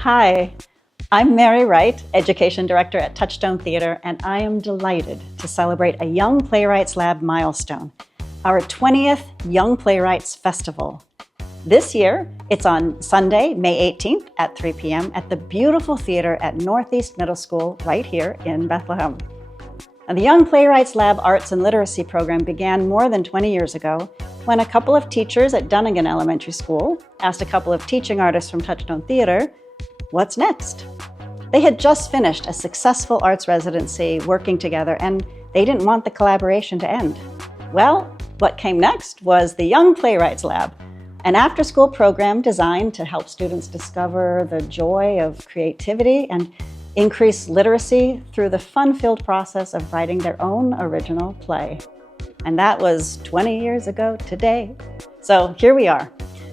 Hi, I'm Mary Wright, Education Director at Touchstone Theatre, and I am delighted to celebrate a Young Playwrights Lab milestone, our 20th Young Playwrights Festival. This year, it's on Sunday, May 18th at 3 p.m. at the beautiful theater at Northeast Middle School right here in Bethlehem. And the Young Playwrights Lab Arts and Literacy program began more than 20 years ago when a couple of teachers at Dunnigan Elementary School asked a couple of teaching artists from Touchstone Theatre, what's next? They had just finished a successful arts residency working together, and they didn't want the collaboration to end. Well, what came next was the Young Playwrights Lab, an after-school program designed to help students discover the joy of creativity and increase literacy through the fun-filled process of writing their own original play. And that was 20 years ago today. So here we are.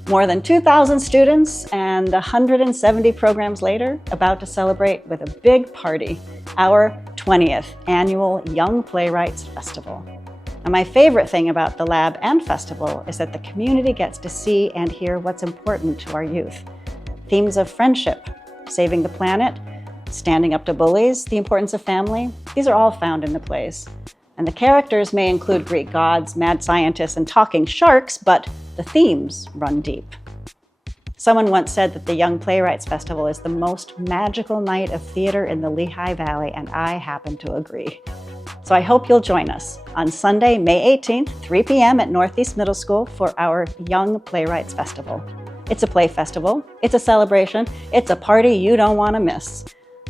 More than 2,000 students and 170 programs later, about to celebrate with a big party, our 20th Annual Young Playwrights Festival. And my favorite thing about the lab and festival is that the community gets to see and hear what's important to our youth. Themes of friendship, saving the planet, standing up to bullies, the importance of family, these are all found in the plays. And the characters may include Greek gods, mad scientists, and talking sharks, but the themes run deep. Someone once said that the Young Playwrights Festival is the most magical night of theater in the Lehigh Valley, and I happen to agree. So I hope you'll join us on Sunday, May 18th, 3 p.m. at Northeast Middle School for our Young Playwrights Festival. It's a play festival, it's a celebration, it's a party you don't want to miss.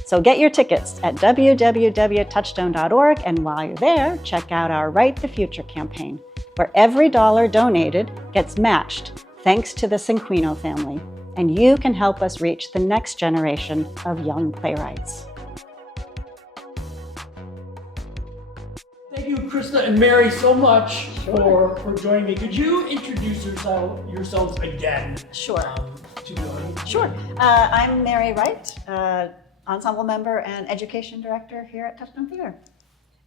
So get your tickets at www.touchstone.org, and while you're there, check out our Write the Future campaign, where every dollar donated gets matched thanks to the Cinquino family, and you can help us reach the next generation of young playwrights. Thank you, Krista and Mary, so much for joining me. Could you introduce yourselves again? Sure. To the audience? Sure. I'm Mary Wright, ensemble member and education director here at Touchstone Theatre.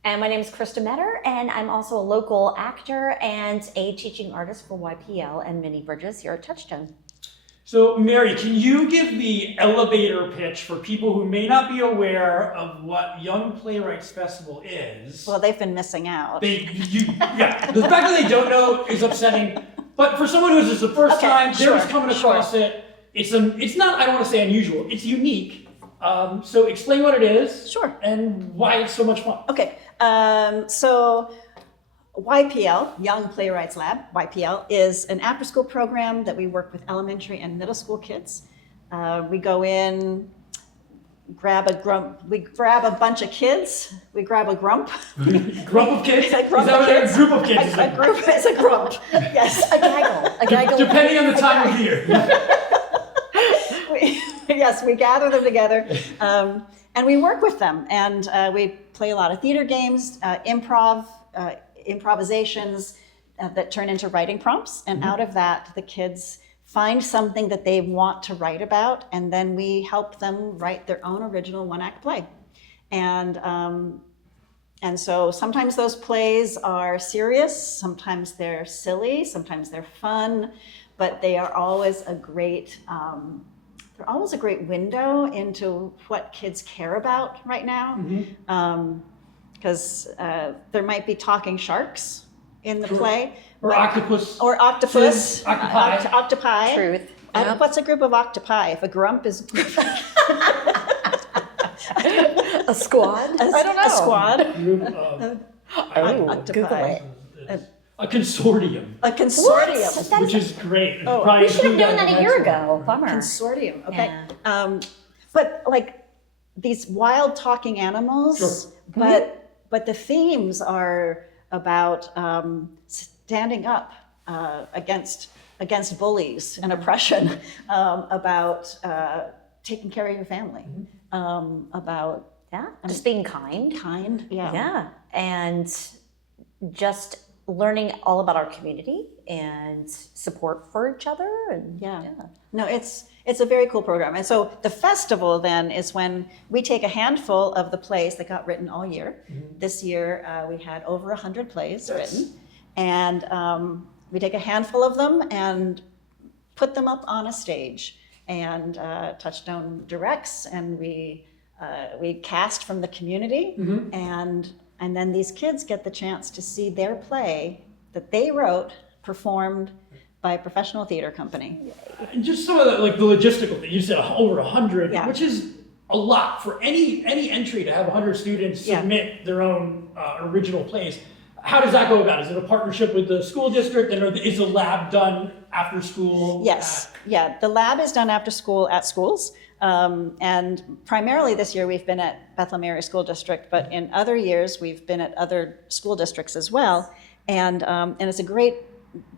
And my name is Krista Metter, and I'm also a local actor and a teaching artist for YPL and Mini Bridges here at Touchstone. So, Mary, can you give the elevator pitch for people who may not be aware of what Young Playwrights Festival is? Well, they've been missing out. The fact that they don't know is upsetting, but for someone who's just the first time, they're just coming across it. It's not, I don't want to say unusual, it's unique. So explain what it is. Sure. And why it's so much fun. Okay. So YPL, Young Playwrights Lab, YPL, is an after-school program that we work with elementary and middle school kids. We go in, we grab a bunch of kids, we grab a grump. Grump of kids? A group of kids. A group is a grump, yes. A gaggle. Depending on the time of year. Yes, we gather them together and we work with them, and we play a lot of theater games, improvisations that turn into writing prompts, and out of that the kids find something that they want to write about, and then we help them write their own original one-act play. And so sometimes those plays are serious, sometimes they're silly, sometimes they're fun, but they are always a great window into what kids care about right now. Because there might be talking sharks in the play. Or octopus. Octopi. Truth. What's a group of octopi? If a grump is... A squad? I don't know. A squad. Octopi. A consortium. A consortium. Which is great. We should have known that a year ago. Bummer. Consortium, okay. Yeah. But like these wild talking animals, but the themes are about standing up against against bullies and oppression, about taking care of your family, about just being kind. Yeah, and just learning all about our community and support for each other. And no, it's a very cool program. And so the festival then is when we take a handful of the plays that got written all year. This year we had over 100 plays written, and we take a handful of them and put them up on a stage. and Touchstone directs, and we cast from the community, and then these kids get the chance to see their play that they wrote performed by a professional theater company. And just some of the, like the logistical thing, you said over 100, Yeah. which is a lot for any entry to have 100 students submit their own original plays. How does that go about? Is it a partnership with the school district, and is the lab done after school? Yes, yeah, the lab is done after school at schools. And primarily this year we've been at Bethlehem Area School District, but in other years we've been at other school districts as well. And it's a great,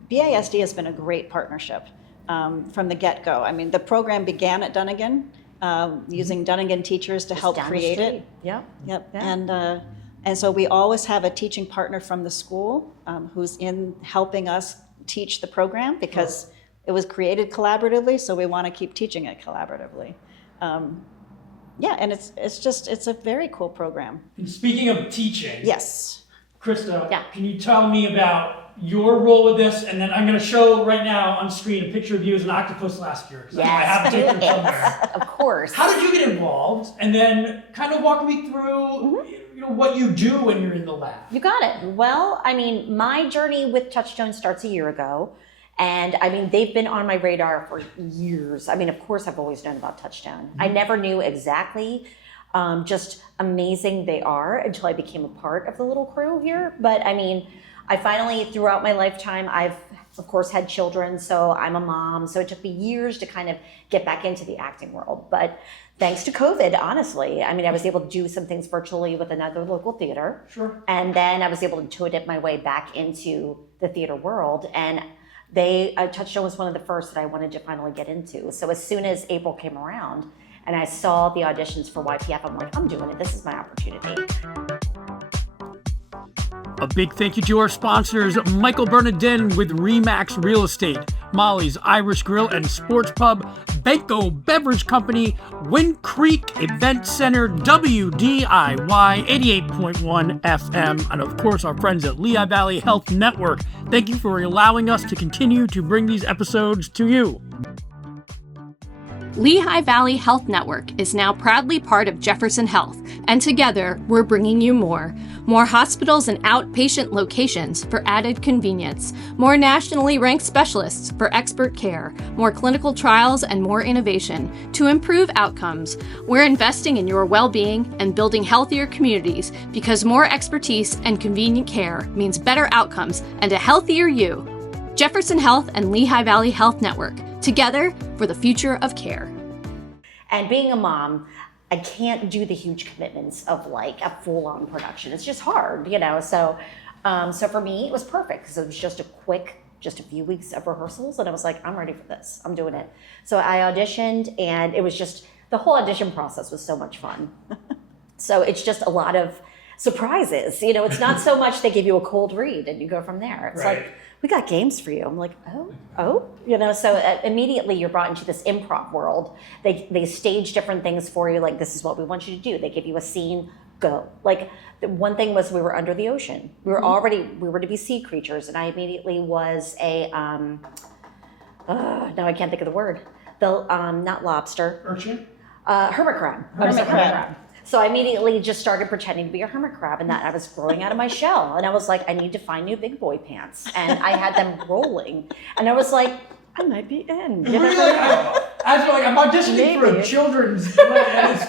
BASD has been a great partnership from the get-go. I mean, the program began at Dunnigan, using Dunnigan teachers to help create it. Yep. Yep. Yeah. And so we always have a teaching partner from the school who's in helping us teach the program, because it was created collaboratively, so we want to keep teaching it collaboratively. Yeah, and it's a very cool program. And speaking of teaching, Yes. Krista, Yeah. can you tell me about your role with this? And then I'm going to show right now on screen a picture of you as an octopus last year, because I have a picture somewhere. Of course. How did you get involved? And then kind of walk me through what you do when you're in the lab. You got it. Well, I mean, my journey with Touchstone starts a year ago. And I mean, they've been on my radar for years. I mean, of course, I've always known about Touchstone. I never knew exactly just amazing they are until I became a part of the little crew here. But I mean, I finally, throughout my lifetime, I've of course had children, so I'm a mom. So it took me years to kind of get back into the acting world. But thanks to COVID, honestly, I mean, I was able to do some things virtually with another local theater. Sure. And then I was able to toe-dip my way back into the theater world. And Touchstone was one of the first that I wanted to finally get into. So as soon as April came around and I saw the auditions for YPF, I'm like, I'm doing it. This is my opportunity. A big thank you to our sponsors, Michael Bernardin with Remax Real Estate, Molly's Irish Grill and Sports Pub, Banco Beverage Company, Wind Creek Event Center, WDIY 88.1 FM, and of course our friends at Lehigh Valley Health Network. Thank you for allowing us to continue to bring these episodes to you. Lehigh Valley Health Network is now proudly part of Jefferson Health, and together we're bringing you more. More hospitals and outpatient locations for added convenience. More nationally ranked specialists for expert care. More clinical trials and more innovation to improve outcomes. We're investing in your well-being and building healthier communities, because more expertise and convenient care means better outcomes and a healthier you. Jefferson Health and Lehigh Valley Health Network, together for the future of care. And being a mom, I can't do the huge commitments of like a full-on production. It's just hard, you know. So for me, it was perfect because it was just a few weeks of rehearsals, and I was like, I'm ready for this. I'm doing it. So I auditioned, and it was just, the whole audition process was so much fun. So it's just a lot of surprises. You know, it's not so much they give you a cold read and you go from there. It's Right. like, we got games for you. I'm like, oh, you know, so immediately you're brought into this improv world. They stage different things for you. Like, this is what we want you to do. They give you a scene, go. Like, the one thing was we were under the ocean. We were to be sea creatures. And I immediately was now I can't think of the word. Not lobster. Urchin? Hermit crab. I was a hermit crab. So I immediately just started pretending to be a hermit crab, and that I was growing out of my shell. And I was like, I need to find new big boy pants. And I had them rolling. And I was like, I might be in. You know? I'm auditioning for a children's play.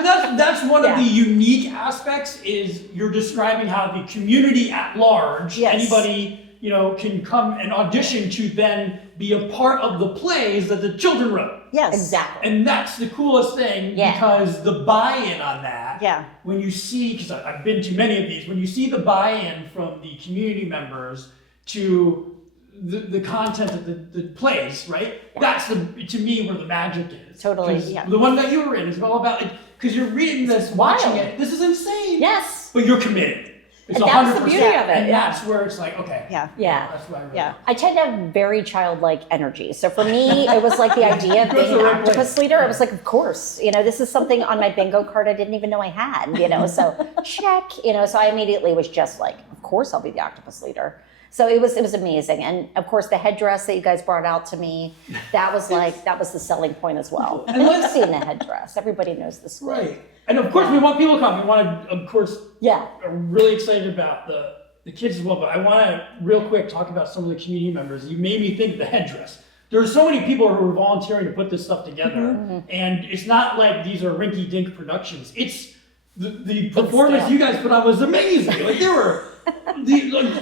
That's one of the unique aspects, is you're describing how the community at large, anybody, you know, can come and audition to then be a part of the plays that the children wrote. Yes. Exactly. And that's the coolest thing, because the buy-in on that, when you see, because I've been to many of these, when you see the buy-in from the community members to the content of the plays, right? That's to me where the magic is. Totally, 'Cause the one that you were in is all about, because you're reading this, watching it, this is insane. Yes. But you're committed. It's And 100%. that's the beauty of it, And that's where it's like, okay. Yeah. That's why I really like it. I tend to have very childlike energy. So for me, it was like the idea of being an octopus leader. I was like, of course, you know, this is something on my bingo card I didn't even know I had, you know, so check, you know, so I immediately was just like, of course I'll be the octopus leader. So it was amazing. And of course the headdress that you guys brought out to me, that was the selling point as well. And let's see in the headdress. Everybody knows the script. Right. And of course we want people to come. We want to, of course, I'm really excited about the kids as well, but I want to real quick talk about some of the community members. You made me think of the headdress. There are so many people who are volunteering to put this stuff together, and it's not like these are rinky-dink productions. It's the performance you guys put on was amazing. Like there were,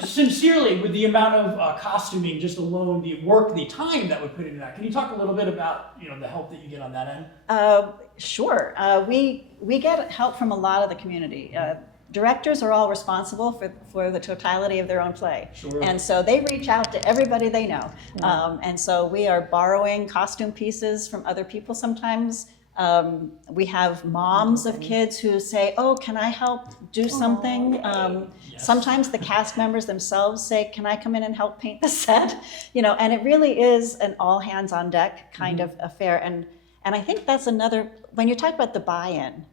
sincerely, with the amount of costuming, just alone, the work, the time that would put into that. Can you talk a little bit about the help that you get on that end? Sure. We get help from a lot of the community. Directors are all responsible for the totality of their own play. Sure. And so they reach out to everybody they know. And so we are borrowing costume pieces from other people sometimes. We have moms of kids who say, oh, can I help do something? Sometimes the cast members themselves say, can I come in and help paint the set? And it really is an all hands on deck kind of affair. And I think that's another, when you talk about the buy-in,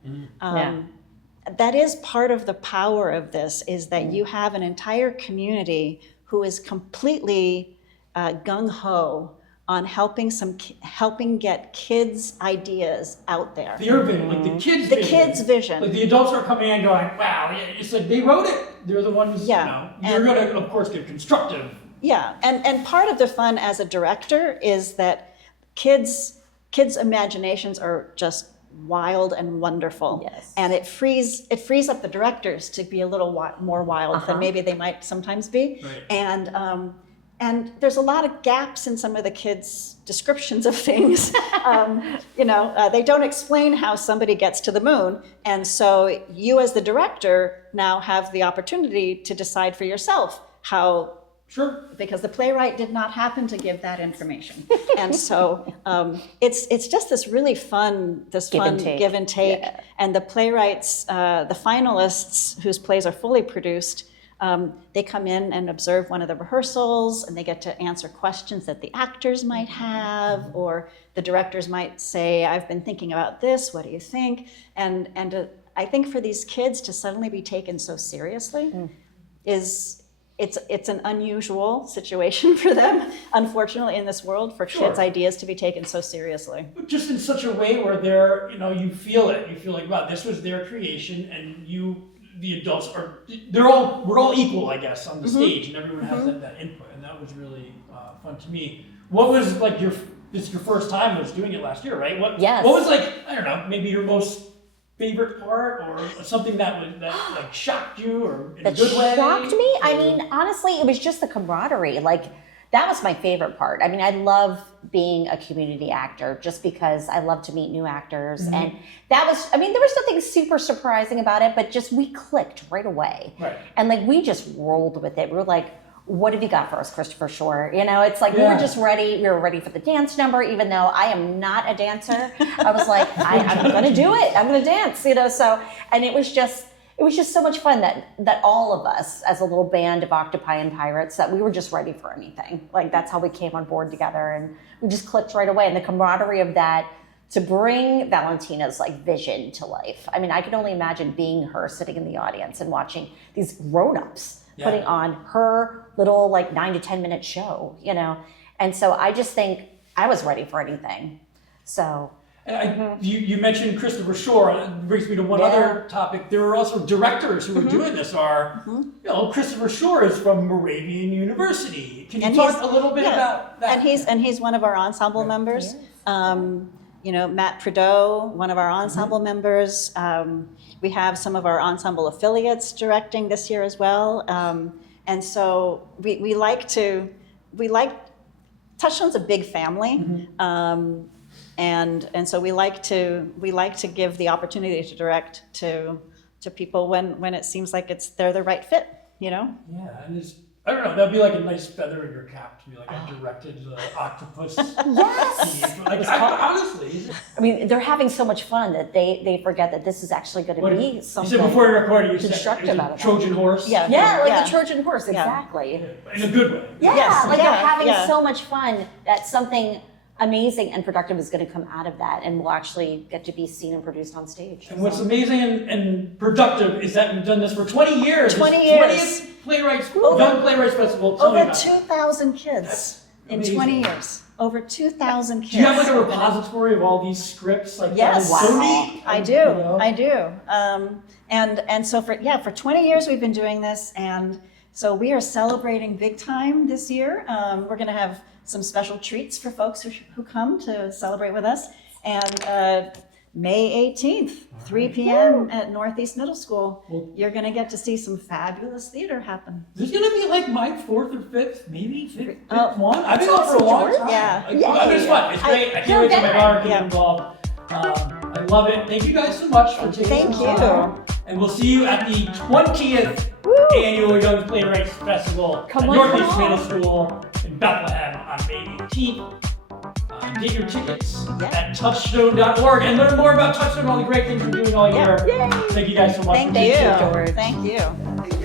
that is part of the power of this, is that you have an entire community who is completely gung-ho on helping get kids' ideas out there. Their vision, like the kids' vision. The kids' vision. Like the adults are coming in going, wow, it's like they wrote it. They're the ones, you're going to, of course, get constructive. Yeah, and part of the fun as a director is that kids' imaginations are just wild and wonderful. Yes. And it frees up the directors to be a little more wild than maybe they might sometimes be. Right. And there's a lot of gaps in some of the kids' descriptions of things. They don't explain how somebody gets to the moon. And so you as the director now have the opportunity to decide for yourself how. Sure. Because the playwright did not happen to give that information. And so it's just this really fun, give and take. Yeah. And the playwrights, the finalists whose plays are fully produced, they come in and observe one of the rehearsals, and they get to answer questions that the actors might have, or the directors might say, I've been thinking about this, what do you think? And I think for these kids to suddenly be taken so seriously it's an unusual situation for them, unfortunately, in this world, for kids' ideas to be taken so seriously. Just in such a way where they're, you feel it. You feel like, wow, this was their creation, and the adults we're all equal, I guess, on the stage, and everyone has that input, and that was really fun to me. What was like this is your first time was doing it last year, right? What was like, I don't know, maybe your most favorite part, or something that like shocked you, or in a good way? Shocked me? I mean, honestly, it was just the camaraderie. Like, that was my favorite part. I mean, I love being a community actor just because I love to meet new actors. And that was, there was nothing super surprising about it, but just we clicked right away. Right. And like, we just rolled with it. We were like, what have you got for us, Christopher Shore? It's like, we were just ready. We were ready for the dance number, even though I am not a dancer. I was like, I'm going to do it. I'm going to dance, so, and it was just so much fun that all of us, as a little band of octopi and pirates, that we were just ready for anything. Like, that's how we came on board together, and we just clicked right away. And the camaraderie of that, to bring Valentina's like vision to life. I could only imagine being her sitting in the audience and watching these grown-ups putting on her little like 9 to 10 minute show, And so I just think I was ready for anything. So. And you mentioned Christopher Shore. It brings me to one other topic. There are also directors who are doing this. Christopher Shore is from Moravian University. Can you talk a little bit about that? And he's one of our ensemble members. Matt Prideaux, one of our ensemble members. We have some of our ensemble affiliates directing this year as well. And so we like Touchstone's a big family. And so we like to give the opportunity to direct to people when it seems like they're the right fit, Yeah, and I don't know, that'd be like a nice feather in your cap to be like, I directed the octopus. Yes! Scene. Like, honestly. They're having so much fun that they forget that this is actually going to be something. You said before you recorded, you said it was a Trojan horse. Yeah, the Trojan horse, exactly. In a good way. Yeah, they're having so much fun that something amazing and productive is going to come out of that, and we'll actually get to be seen and produced on stage. And what's amazing and productive is that we've done this for 20 years. 20 years. 20th Young Playwrights Festival. Tell me Over about it. 2,000 kids in amazing. 20 years. Over 2,000 kids. Do you have like a repository of all these scripts? Like Yes. that is so neat. I do. You know? I do. And so for 20 years we've been doing this, and so we are celebrating big time this year. We're going to have some special treats for folks who come to celebrate with us. And May 18th, 3 p.m. at Northeast Middle School, you're going to get to see some fabulous theater happen. There's gonna be like my 4th or 5th, maybe fifth one. I've been That's on for a long awesome, time. yeah. Like, Yeah. it's fun. It's great. I can't wait till my daughter can get involved. I love it. Thank you guys so much for taking Thank some you. time. And we'll see you at the 20th Annual Young Playwrights Festival at Northeast Middle School in Bethlehem on May 18th. Get your tickets at touchstone.org and learn more about Touchstone and all the great things we're doing all year. Yay. Thank you guys so much. Thank for being here. you. Thank you.